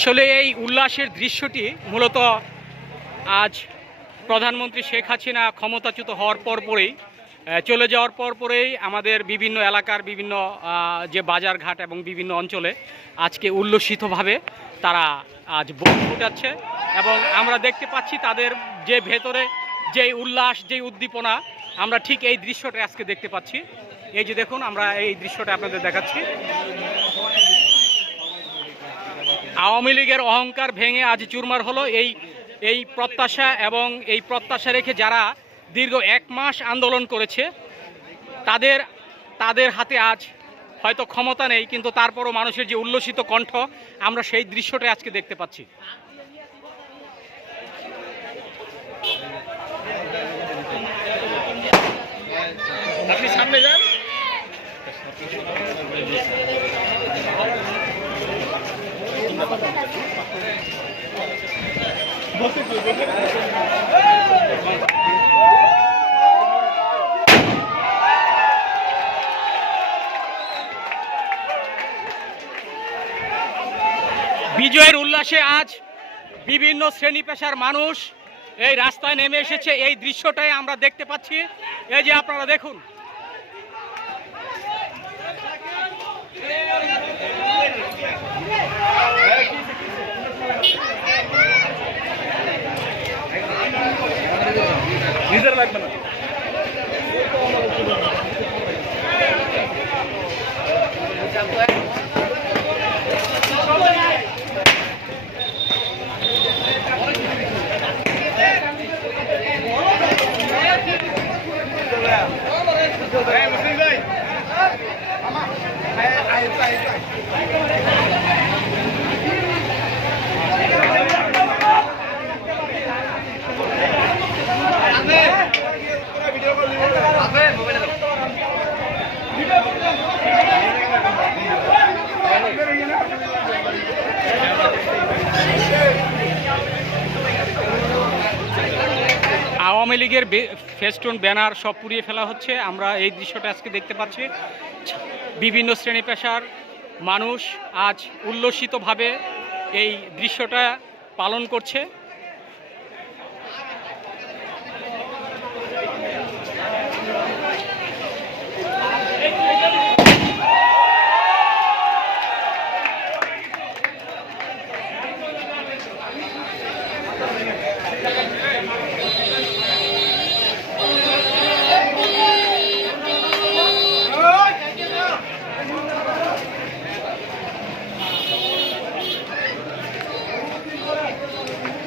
আসলে এই উল্লাসের দৃশ্যটি মূলত আজ প্রধানমন্ত্রী শেখ হাসিনা ক্ষমতাচ্যুত হওয়ার পর পরেই চলে যাওয়ার পর পরেই আমাদের বিভিন্ন এলাকার বিভিন্ন যে বাজারঘাট এবং বিভিন্ন অঞ্চলে আজকে উল্লসিতভাবে তারা আজ বোম ফুটাচ্ছে এবং আমরা দেখতে পাচ্ছি তাদের যে ভেতরে যে উল্লাস যে উদ্দীপনা, আমরা ঠিক এই দৃশ্যটা আজকে দেখতে পাচ্ছি। এই যে দেখুন, আমরা এই দৃশ্যটা আপনাদের দেখাচ্ছি। আওয়ামী লীগের অহংকার ভেঙে আজ চুরমার হলো এই এই প্রত্যাশা এবং এই প্রত্যাশা রেখে যারা দীর্ঘ এক মাস আন্দোলন করেছে, তাদের তাদের হাতে আজ হয়তো ক্ষমতা নেই, কিন্তু তারপরও মানুষের যে উল্লসিত কণ্ঠ, আমরা সেই দৃশ্যটা আজকে দেখতে পাচ্ছি। আপনি সামনে যান। বিজয়ের উল্লাসে আজ বিভিন্ন শ্রেণি পেশার মানুষ এই রাস্তায় নেমে এসেছে। এই দৃশ্যটাই আমরা দেখতে পাচ্ছি। এই যে আপনারা দেখুন নিজের লাগবে না। আওয়ামী লীগের ফেস্টুন, ব্যানার সব পুড়িয়ে ফেলা হচ্ছে। আমরা এই দৃশ্যটা আজকে দেখতে পাচ্ছি। বিভিন্ন শ্রেণি পেশার মানুষ আজ উল্লসিতভাবে এই দৃশ্যটা পালন করছে।